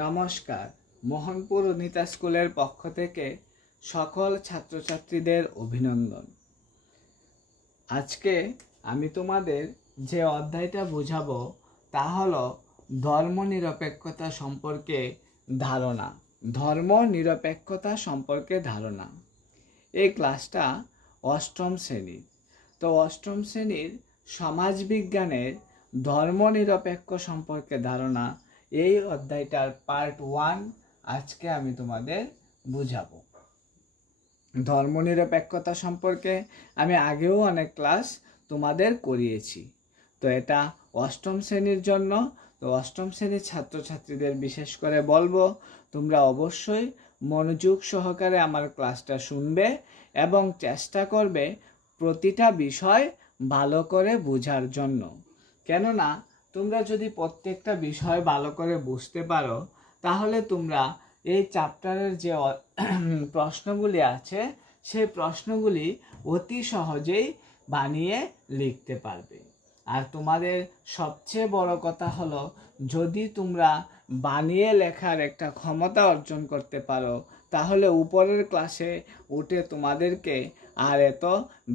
নমস্কার। মোহনপুর অনিতা স্কুলের পক্ষ থেকে সকল ছাত্রছাত্রীদের অভিনন্দন। আজকে আমি তোমাদের যে অধ্যায়টা বোঝাবো তা হলো ধর্মনিরপেক্ষতা সম্পর্কে ধারণা। ধর্মনিরপেক্ষতা সম্পর্কে ধারণা। এই ক্লাসটা অষ্টম শ্রেণীর। তো অষ্টম শ্রেণীর সমাজবিজ্ঞানের ধর্মনিরপেক্ষ সম্পর্কে ধারণা, এই অধ্যায়টার পার্ট 1 আজকে আমি তোমাদের বুঝাবো। ধর্মনিরপেক্ষতা সম্পর্কে আমি আগেও অনেক ক্লাস তোমাদের করিয়েছি। তো এটা অষ্টম শ্রেণীর জন্য। তো অষ্টম শ্রেণীর ছাত্রছাত্রীদের বিশেষ করে বলবো, তোমরা অবশ্যই মনোযোগ সহকারে আমার ক্লাসটা শুনবে এবং চেষ্টা করবে প্রতিটা বিষয় ভালো করে বোঝার জন্য। কেননা তোমরা যদি প্রত্যেকটা বিষয় ভালো করে বুঝতে পারো, তাহলে তোমরা এই চ্যাপ্টারের যে প্রশ্নগুলি আছে সেই প্রশ্নগুলি অতি সহজেই বানিয়ে লিখতে পারবে। আর তোমাদের সবচেয়ে বড় কথা হলো, যদি তোমরা বানিয়ে লেখার একটা ক্ষমতা অর্জন করতে পারো, তাহলে উপরের ক্লাসে উঠে তোমাদেরকে আর এত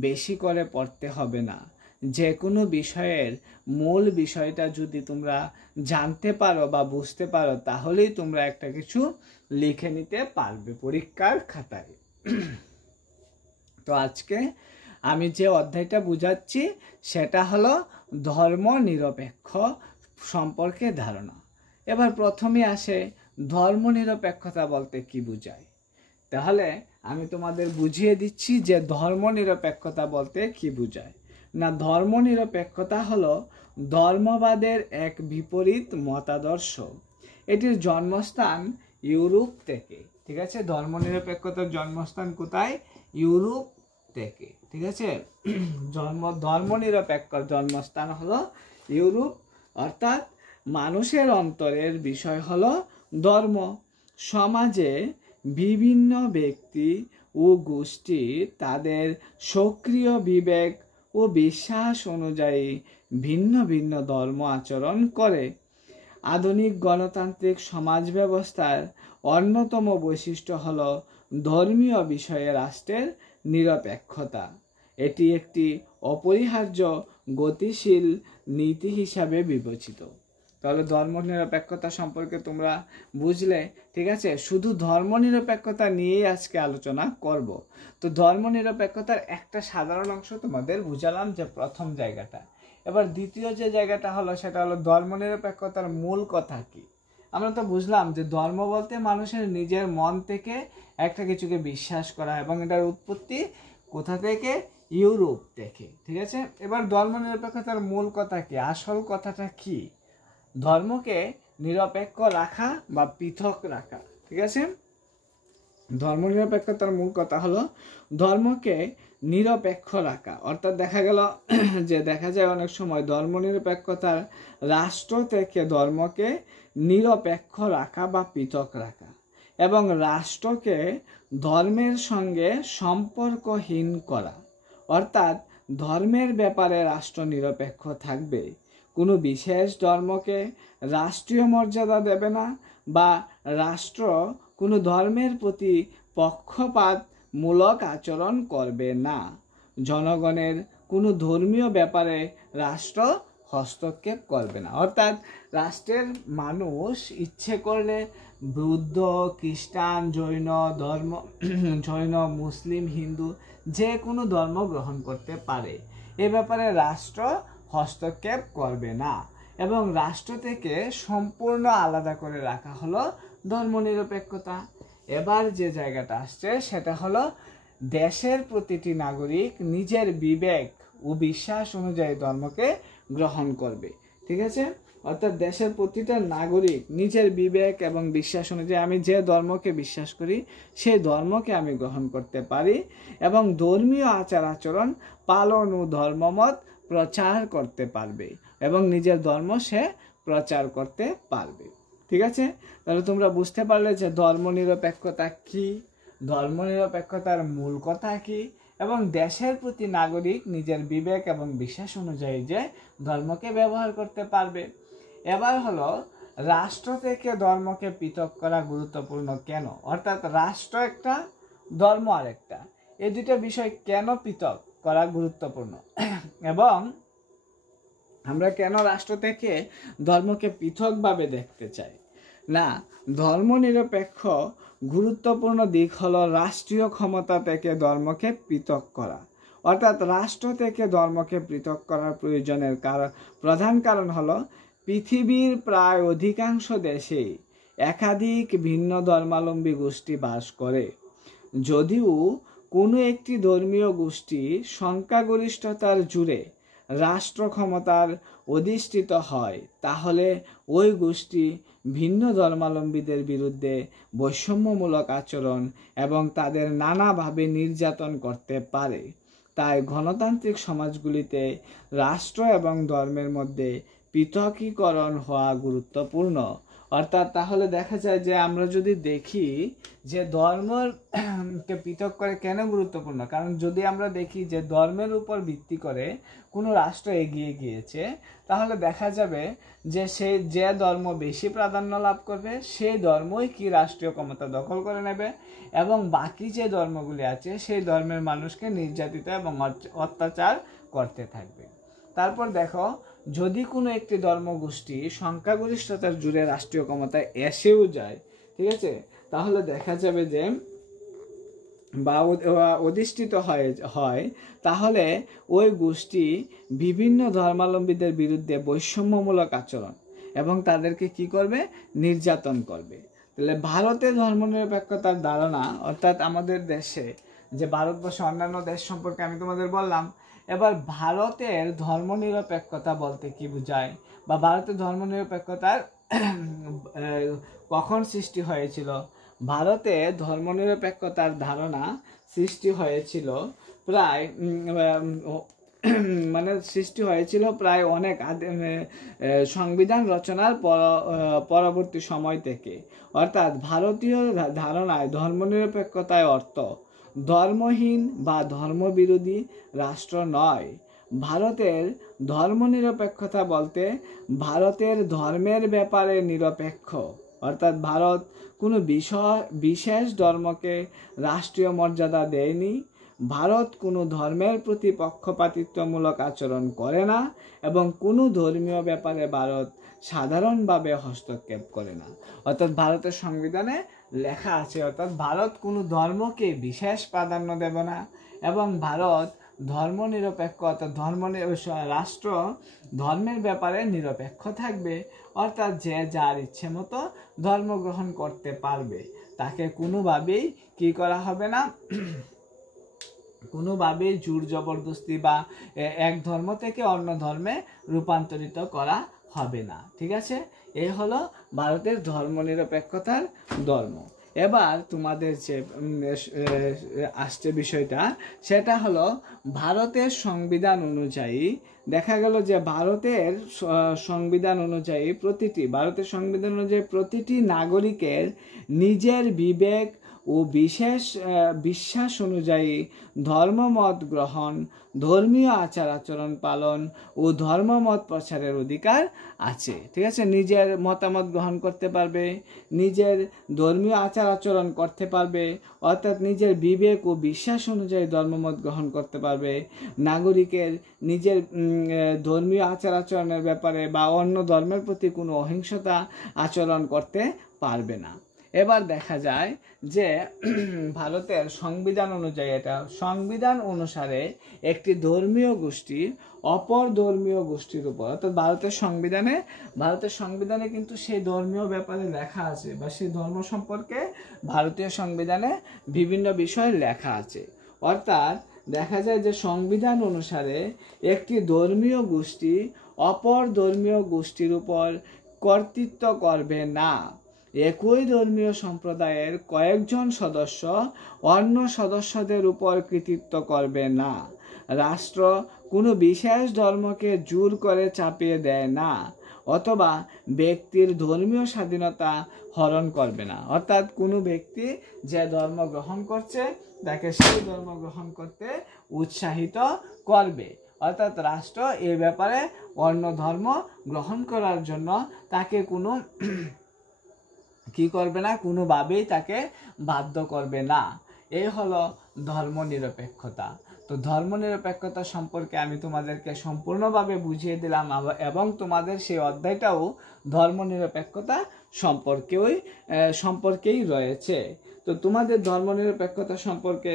বেশি করে পড়তে হবে না। যে কোনো বিষয়ের মূল বিষয়টা যদি তোমরা জানতে পারো বা বুঝতে পারো, তাহলেই তোমরা একটা কিছু লিখে নিতে পারবে পরীক্ষার খাতায়। তো আজকে আমি যে অধ্যায়টা বুঝাচ্ছি সেটা হলো ধর্মনিরপেক্ষ সম্পর্কে ধারণা। এবার প্রথমে আসে ধর্মনিরপেক্ষতা বলতে কি বোঝায়। তাহলে আমি তোমাদের বুঝিয়ে দিচ্ছি যে ধর্মনিরপেক্ষতা বলতে কি বোঝায়। না, ধর্মনিরপেক্ষতা হলো ধর্মবাদের এক বিপরীত মতাদর্শ। এটির জন্মস্থান ইউরোপ থেকে। ঠিক আছে, ধর্মনিরপেক্ষতার জন্মস্থান কোথায়? ইউরোপ থেকে। ঠিক আছে, ধর্মনিরপেক্ষ জন্মস্থান হলো ইউরোপ। অর্থাৎ মানুষের অন্তরের বিষয় হলো ধর্ম। সমাজে বিভিন্ন ব্যক্তি ও গোষ্ঠী তাদের সক্রিয় বিবেক ও বিশ্বাস অনুযায়ী ভিন্ন ভিন্ন ধর্ম আচরণ করে। আধুনিক গণতান্ত্রিক সমাজ ব্যবস্থার অন্যতম বৈশিষ্ট্য হল ধর্মীয় বিষয়ে রাষ্ট্রের নিরপেক্ষতা। এটি একটি অপরিহার্য গতিশীল নীতি হিসাবে বিবেচিত। তাহলে ধর্মনিরপেক্ষতা সম্পর্কে তোমরা বুঝলে। ঠিক আছে, শুধু ধর্মনিরপেক্ষতা নিয়েই আজকে আলোচনা করব। তো ধর্মনিরপেক্ষতার একটা সাধারণ অংশ তোমাদের বুঝালাম, যে প্রথম জায়গাটা। এবার দ্বিতীয় যে জায়গাটা হলো সেটা হলো ধর্মনিরপেক্ষতার মূল কথা কি। আমরা তো বুঝলাম যে ধর্ম বলতে মানুষের নিজের মন থেকে একটা কিছুকে বিশ্বাস করা, এবং এটার উৎপত্তি কোথা থেকে? ইউরোপ থেকে। ঠিক আছে, এবার ধর্মনিরপেক্ষতার মূল কথা কি, আসল কথাটা কি? ধর্মকে নিরপেক্ষ রাখা বা পৃথক রাখা। ঠিক আছে, ধর্মনিরপেক্ষতার মূল কথা হলো ধর্মকে নিরপেক্ষ রাখা। অর্থাৎ দেখা যায় অনেক সময় ধর্মনিরপেক্ষতার রাষ্ট্র থেকে ধর্মকে নিরপেক্ষ রাখা বা পৃথক রাখা, এবং রাষ্ট্রকে ধর্মের সঙ্গে সম্পর্কহীন করা। অর্থাৎ ধর্মের ব্যাপারে রাষ্ট্র নিরপেক্ষ থাকবে, কোনো বিশেষ ধর্মকে রাষ্ট্রীয় মর্যাদা দেবে না, বা রাষ্ট্র কোনো ধর্মের প্রতি পক্ষপাতমূলক আচরণ করবে না। জনগণের কোনো ধর্মীয় ব্যাপারে রাষ্ট্র হস্তক্ষেপ করবে না। অর্থাৎ রাষ্ট্রের মানুষ ইচ্ছে করলে বৌদ্ধ, খ্রিস্টান, জৈন, মুসলিম, হিন্দু যে কোনো ধর্ম গ্রহণ করতে পারে। এ ব্যাপারে রাষ্ট্র হস্তক্ষেপ করবে না, এবং রাষ্ট্র থেকে সম্পূর্ণ আলাদা করে রাখা হলো ধর্মনিরপেক্ষতা। এবার যে জায়গাটা আসছে সেটা হলো দেশের প্রতিটি নাগরিক নিজের বিবেক ও বিশ্বাস অনুযায়ী ধর্মকে গ্রহণ করবে। ঠিক আছে, অর্থাৎ দেশের প্রতিটা নাগরিক নিজের বিবেক এবং বিশ্বাস অনুযায়ী আমি যে ধর্মকে বিশ্বাস করি সেই ধর্মকে আমি গ্রহণ করতে পারি, এবং ধর্মীয় আচার আচরণ পালন ও ধর্মমত প্রচার করতে পারবে, এবং নিজের ধর্ম সে প্রচার করতে পারবে। ঠিক আছে, তাহলে তোমরা বুঝতে পারলে যে ধর্মনিরপেক্ষতা কি, ধর্মনিরপেক্ষতার মূল কথা কি, এবং দেশের প্রতি নাগরিক নিজের বিবেক এবং বিশ্বাস অনুযায়ী যে ধর্মকে ব্যবহার করতে পারবে। এবার হলো রাষ্ট্র থেকে ধর্মকে পৃথক করা গুরুত্বপূর্ণ কেন, অর্থাৎ রাষ্ট্র একটা, ধর্ম আরেকটা, এই দুটো বিষয় কেন পৃথক করা গুরুত্বপূর্ণ এবং আমরা কেন রাষ্ট্র থেকে ধর্মকে পৃথকভাবে দেখতে চাই। না, ধর্মনিরপেক্ষ গুরুত্বপূর্ণ দিক হলো রাষ্ট্রীয় ক্ষমতা থেকে ধর্মকে পৃথক করা। অর্থাৎ রাষ্ট্র থেকে ধর্মকে পৃথক করার প্রয়োজনের প্রধান কারণ হলো পৃথিবীর প্রায় অধিকাংশ দেশেই একাধিক ভিন্ন ধর্মাবলম্বী গোষ্ঠী বাস করে। যদিও কোনো একটি ধর্মীয় গোষ্ঠী সংখ্যাগরিষ্ঠতার জুড়ে রাষ্ট্র ক্ষমতার অধিষ্ঠিত হয়, তাহলে ওই গোষ্ঠী ভিন্ন ধর্মাবলম্বীদের বিরুদ্ধে বৈষম্যমূলক আচরণ এবং তাদের নানাভাবে নির্যাতন করতে পারে। তাই গণতান্ত্রিক সমাজগুলিতে রাষ্ট্র এবং ধর্মের মধ্যে পৃথকীকরণ হওয়া গুরুত্বপূর্ণ। অর্থাৎ তাহলে দেখা যায় যে আমরা যদি দেখি যে ধর্মকে পৃথক করে কেন গুরুত্বপূর্ণ, কারণ যদি আমরা দেখি যে ধর্মের উপর ভিত্তি করে কোনো রাষ্ট্র এগিয়ে গিয়েছে, তাহলে দেখা যাবে যে যে ধর্ম বেশি প্রাধান্য লাভ করবে সেই ধর্মই কি রাষ্ট্রীয় ক্ষমতা দখল করে নেবে এবং বাকি যে ধর্মগুলি আছে সেই ধর্মের মানুষকে নির্যাতিত এবং অত্যাচার করতে থাকবে। তারপর দেখো, যদি কোনো একটি ধর্মগোষ্ঠী সংখ্যাগরিষ্ঠতার জুড়ে রাষ্ট্রীয় ক্ষমতায় এসেও যায়, ঠিক আছে, তাহলে দেখা যাবে যে বা অধিষ্ঠিত হয়, তাহলে ওই গোষ্ঠী বিভিন্ন ধর্মাবলম্বীদের বিরুদ্ধে বৈষম্যমূলক আচরণ এবং তাদেরকে কি করবে, নির্যাতন করবে। তাহলে ভারতের ধর্মনিরপেক্ষতার ধারণা, অর্থাৎ আমাদের দেশে যে ভারতবর্ষ অন্যান্য দেশ সম্পর্কে আমি তোমাদের বললাম, এবার ভারতের ধর্মনিরপেক্ষতা বলতে কি বোঝায় বা ভারতের ধর্মনিরপেক্ষতার কখন সৃষ্টি হয়েছিল। ভারতে ধর্মনিরপেক্ষতার ধারণা সৃষ্টি হয়েছিল প্রায় অনেক সংবিধান রচনার পরবর্তী সময় থেকে। অর্থাৎ ভারতীয় ধারণায় ধর্মনিরপেক্ষতায় অর্থ ধর্মহীন বা ধর্মবিরোধী রাষ্ট্র নয়। ভারতের ধর্মনিরপেক্ষতা বলতে ভারতের ধর্মের ব্যাপারে নিরপেক্ষ, অর্থাৎ ভারত কোনো বিশেষ ধর্মকে রাষ্ট্রীয় মর্যাদা দেয়নি, ভারত কোনো ধর্মের প্রতি পক্ষপাতিত্বমূলক আচরণ করে না এবং কোনো ধর্মীয় ব্যাপারে ভারত সাধারণভাবে হস্তক্ষেপ করে না। অর্থাৎ ভারতের সংবিধানে লেখা আছে, অর্থাৎ ভারত কোনো ধর্মকে বিশেষ প্রাধান্য দেবে না এবং ভারত ধর্মনিরপেক্ষ, অর্থাৎ রাষ্ট্র ধর্মের ব্যাপারে নিরপেক্ষ থাকবে। অর্থাৎ যে যার ইচ্ছে মতো ধর্ম গ্রহণ করতে পারবে, তাকে কোনোভাবেই কি করা হবে না, কোনোভাবেই জোর জবরদস্তি বা এক ধর্ম থেকে অন্য ধর্মে রূপান্তরিত করা হবে না। ঠিক আছে, এই হলো ভারতের ধর্মনিরপেক্ষতার ধর্ম। এবার তোমাদের যে আসছে বিষয়টা, সেটা হলো ভারতের সংবিধান অনুযায়ী দেখা গেল যে ভারতের সংবিধান অনুযায়ী প্রতিটি নাগরিকের নিজের বিবেক ও বিশ্বাস অনুযায়ী ধর্মমত গ্রহণ, ধর্মীয় আচার আচরণ পালন ও ধর্মমত প্রচারের অধিকার আছে। ঠিক আছে, নিজের মতামত গ্রহণ করতে পারবে, নিজের ধর্মীয় আচার আচরণ করতে পারবে, অর্থাৎ নিজের বিবেক ও বিশ্বাস অনুযায়ী ধর্মমত গ্রহণ করতে পারবে। নাগরিকের নিজের ধর্মীয় আচার আচরণের ব্যাপারে বা অন্য ধর্মের প্রতি কোনো অহিংসতা আচরণ করতে পারবে না। এবার দেখা যায় যে ভারতের সংবিধান অনুসারে একটি ধর্মীয় গোষ্ঠী অপর ধর্মীয় গোষ্ঠীর উপর, অর্থাৎ ভারতের সংবিধানে কিন্তু সেই ধর্মীয় ব্যাপারে লেখা আছে বা সেই ধর্ম সম্পর্কে ভারতীয় সংবিধানে বিভিন্ন বিষয় লেখা আছে। অর্থাৎ দেখা যায় যে সংবিধান অনুসারে একটি ধর্মীয় গোষ্ঠী অপর ধর্মীয় গোষ্ঠীর উপর কর্তৃত্ব করবে না। একই ধর্মীয় সম্প্রদায়ের কয়েকজন সদস্য অন্য সদস্যদের উপর কর্তৃত্ব করবে না। রাষ্ট্র কোনো বিশেষ ধর্মকে জোর করে চাপিয়ে দেয় না অথবা ব্যক্তির ধর্মীয় স্বাধীনতা হরণ করবে না। অর্থাৎ কোনো ব্যক্তি যে ধর্ম গ্রহণ করছে তাকে সেই ধর্ম গ্রহণ করতে উৎসাহিত করবে। অর্থাৎ রাষ্ট্র এ ব্যাপারে অন্য ধর্ম গ্রহণ করার জন্য তাকে কোনো কি করবে না, কোনোভাবেই তাকে বাধ্য করবে না। এই হলো ধর্মনিরপেক্ষতা। তো ধর্মনিরপেক্ষতা সম্পর্কে আমি তোমাদেরকে সম্পূর্ণভাবে বুঝিয়ে দিলাম, এবং তোমাদের সেই অধ্যায়টাও ধর্মনিরপেক্ষতা সম্পর্কেই রয়েছে। তো তোমাদের ধর্মনিরপেক্ষতা সম্পর্কে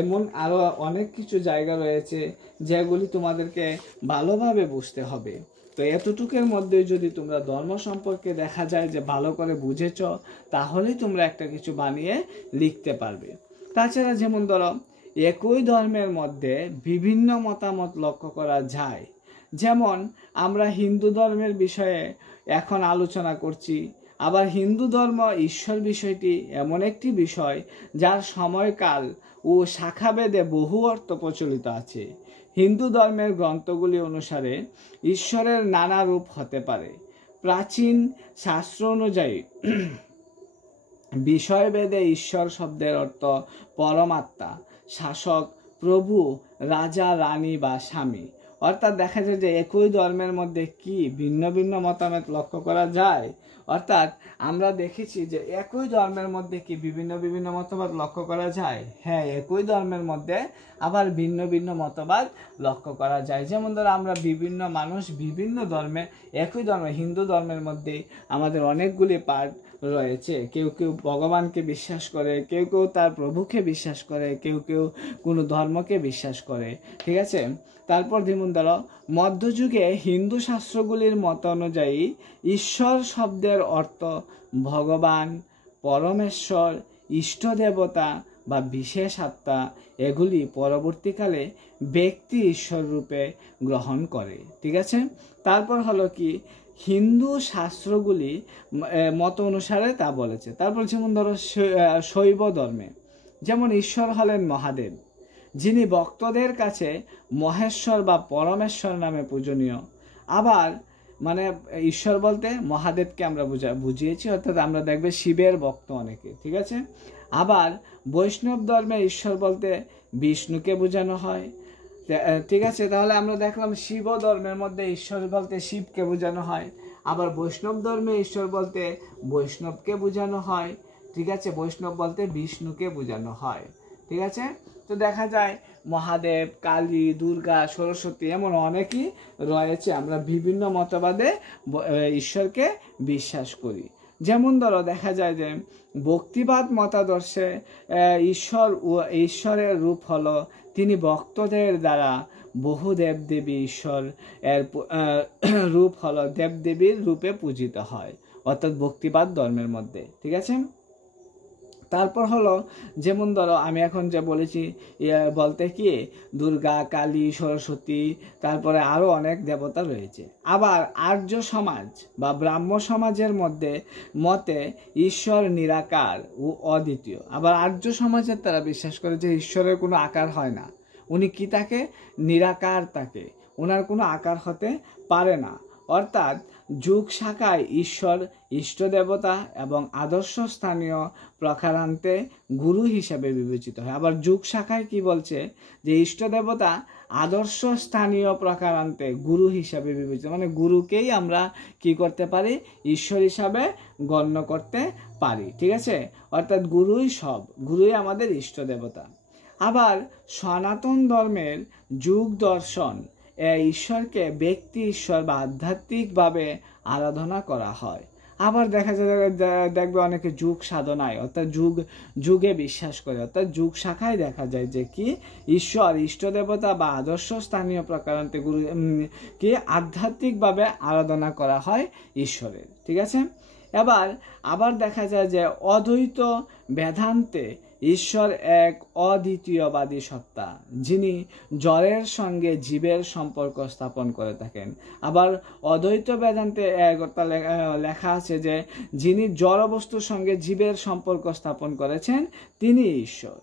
এমন আরও অনেক কিছু জায়গা রয়েছে যেগুলি তোমাদেরকে ভালোভাবে বুঝতে হবে। তো এতটুকুর মধ্যে যদি তোমরা ধর্ম সম্পর্কে দেখা যায় যে ভালো করে বুঝেছ, তাহলেই তোমরা একটা কিছু বানিয়ে লিখতে পারবে। তাছাড়া যেমন ধরো, একই ধর্মের মধ্যে বিভিন্ন মতামত লক্ষ্য করা যায়। যেমন আমরা হিন্দু ধর্মের বিষয়ে এখন আলোচনা করছি, আবার হিন্দু ধর্ম ঈশ্বর বিষয়টি এমন একটি বিষয় যার সময়কাল ও শাখাভেদে বহু অর্থ প্রচলিত আছে। হিন্দু ধর্মের গ্রন্থগুলি অনুসারে ঈশ্বরের নানা রূপ হতে পারে। প্রাচীন শাস্ত্র অনুযায়ী বিষয়ভেদে ঈশ্বর শব্দের অর্থ পরমাত্মা, শাসক, প্রভু, রাজা, রানী বা স্বামী। অর্থাৎ দেখা যায় যে একই ধর্মের মধ্যে কি ভিন্ন ভিন্ন মতামত লক্ষ্য করা যায়। অর্থাৎ আমরা দেখেছি যে একই ধর্মের মধ্যে কি বিভিন্ন বিভিন্ন মতবাদ লক্ষ্য করা যায়। হ্যাঁ, একই ধর্মের মধ্যে আবার ভিন্ন ভিন্ন মতবাদ লক্ষ্য করা যায়। যেমন ধরো, আমরা বিভিন্ন মানুষ বিভিন্ন ধর্মে, একই ধর্মে হিন্দু ধর্মের মধ্যে আমাদের অনেকগুলি পার্ট রয়েছে। কেউ কেউ ভগবানকে বিশ্বাস করে, কেউ কেউ তার প্রভুকে বিশ্বাস করে, কেউ কেউ কোনো ধর্মকে বিশ্বাস করে। ঠিক আছে। তারপর যেমন ধরো, মধ্যযুগে হিন্দু শাস্ত্রগুলির মত অনুযায়ী ঈশ্বর শব্দের অর্থ ভগবান, পরমেশ্বর, ইষ্ট দেবতা বা বিশেষ আত্মা। এগুলি পরবর্তীকালে ব্যক্তি ঈশ্বর রূপে গ্রহণ করে। ঠিক আছে। তারপর হলো কি, হিন্দু শাস্ত্রগুলি মত অনুসারে তা বলেছে। তারপর যেমন ধরো, শৈব ধর্মে যেমন ঈশ্বর হলেন মহাদেব, যিনি ভক্তদের কাছে মহেশ্বর বা পরমেশ্বর নামে পূজনীয়। আবার মানে ঈশ্বর বলতে মহাদেবকে আমরা বুঝিয়েছি, অর্থাৎ আমরা দেখবে শিবের ভক্ত অনেকে। ঠিক আছে। আবার বৈষ্ণব ধর্মে ঈশ্বর বলতে বিষ্ণুকে বোঝানো হয়। ঠিক আছে। তাহলে আমরা দেখলাম শিব ধর্মের মধ্যে ঈশ্বর বলতে শিবকে বোঝানো হয়, আবার বৈষ্ণব ধর্মে ঈশ্বর বলতে বৈষ্ণবকে বোঝানো হয়। ঠিক আছে। বৈষ্ণব বলতে বিষ্ণুকে বোঝানো হয়। ঠিক আছে। তো দেখা যায় মহাদেব, কালী, দুর্গা, সরস্বতী এমন অনেকই রয়েছে। আমরা বিভিন্ন মতবাদে ঈশ্বরকে বিশ্বাস করি। যেমন ধরো, দেখা যায় যে ভক্তিবাদ মতাদর্শে ঈশ্বরের রূপ হলো তিনি ভক্তদের দ্বারা বহু দেবদেবী ঈশ্বর এর রূপ হলো দেবদেবীর রূপে পূজিত হয়, অর্থাৎ ভক্তিবাদ ধর্মের মধ্যে। ঠিক আছে। তারপর হলো যেমন ধরো, আমি এখন যে বলেছি বলতে কি দুর্গা, কালী, সরস্বতী, তারপরে আরও অনেক দেবতা রয়েছে। আবার আর্য সমাজ বা ব্রাহ্ম সমাজের মতে ঈশ্বর নিরাকার ও অদ্বিতীয়। আবার আর্য সমাজের তারা বিশ্বাস করে যে ঈশ্বরের কোনো আকার হয় না, উনি কি তাকে নিরাকার, তাকে ওনার কোনো আকার হতে পারে না। অর্থাৎ যুগ শাখায় ঈশ্বর ইষ্ট দেবতা এবং আদর্শ স্থানীয় প্রকারান্তে গুরু হিসাবে বিবেচিত হয়। আবার যুগ শাখায় কি বলছে যে ইষ্ট দেবতা আদর্শ স্থানীয় প্রকারান্তে গুরু হিসাবে বিবেচিত, মানে গুরুকেই আমরা কি করতে পারি, ঈশ্বর হিসাবে গণ্য করতে পারি। ঠিক আছে। অর্থাৎ গুরুই আমাদের ইষ্ট দেবতা। আবার সনাতন ধর্মের যুগ দর্শন ঈশ্বরকে ব্যক্তি ঈশ্বর বা আধ্যাত্মিকভাবে আরাধনা করা হয়। আবার দেখা যায় দেখবে অনেকে যুগ সাধনায় অর্থাৎ যুগে বিশ্বাস করে, অর্থাৎ যুগ শাখায় দেখা যায় যে কি ঈশ্বর ইষ্ট দেবতা বা আদর্শ স্থানীয় প্রকারান্তে গুরু কি আধ্যাত্মিকভাবে আরাধনা করা হয় ঈশ্বরের। ঠিক আছে। আবার দেখা যায় যে অদ্বৈত বেদান্তে ঈশ্বর এক অদ্বিতীয়বাদী সত্তা, যিনি জড়ের সঙ্গে জীবের সম্পর্ক স্থাপন করে থাকেন। আবার অদ্বৈত বেদান্তে লেখা আছে যে যিনি জড় বস্তুর সঙ্গে জীবের সম্পর্ক স্থাপন করেছেন তিনি ঈশ্বর।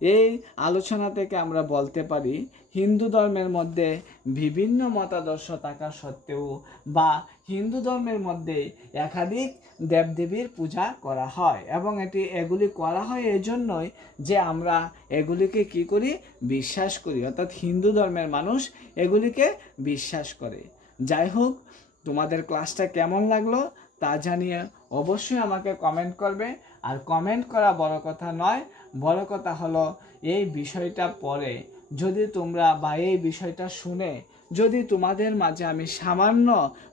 এই আলোচনা থেকে আমরা বলতে পারি হিন্দু ধর্মের মধ্যে বিভিন্ন মতাদর্শ থাকা সত্ত্বেও বা হিন্দু ধর্মের মধ্যে একাধিক দেবদেবীর পূজা করা হয় এবং এগুলি করা হয় এজন্যই যে আমরা এগুলিকে কি করি, বিশ্বাস করি, অর্থাৎ হিন্দু ধর্মের মানুষ এগুলিকে বিশ্বাস করে। যাই হোক, তোমাদের ক্লাসটা কেমন লাগলো তা জানিয়ে অবশ্যই আমাকে কমেন্ট করবে। আর কমেন্ট করা বড় কথা নয়, বড় কথা হলো এই বিষয়টা পড়ে যদি তোমরা বা এই বিষয়টা শুনে যদি তোমাদের মাঝে আমি সামান্য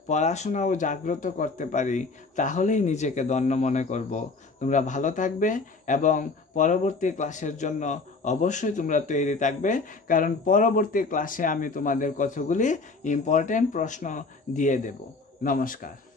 পড়াশোনাও জাগ্রত করতে পারি তাহলেই নিজেকে ধন্য মনে করব। তোমরা ভালো থাকবে এবং পরবর্তী ক্লাসের জন্য অবশ্যই তোমরা তৈরি থাকবে, কারণ পরবর্তী ক্লাসে আমি তোমাদের কতগুলি ইম্পর্টেন্ট প্রশ্ন দিয়ে দেব। নমস্কার।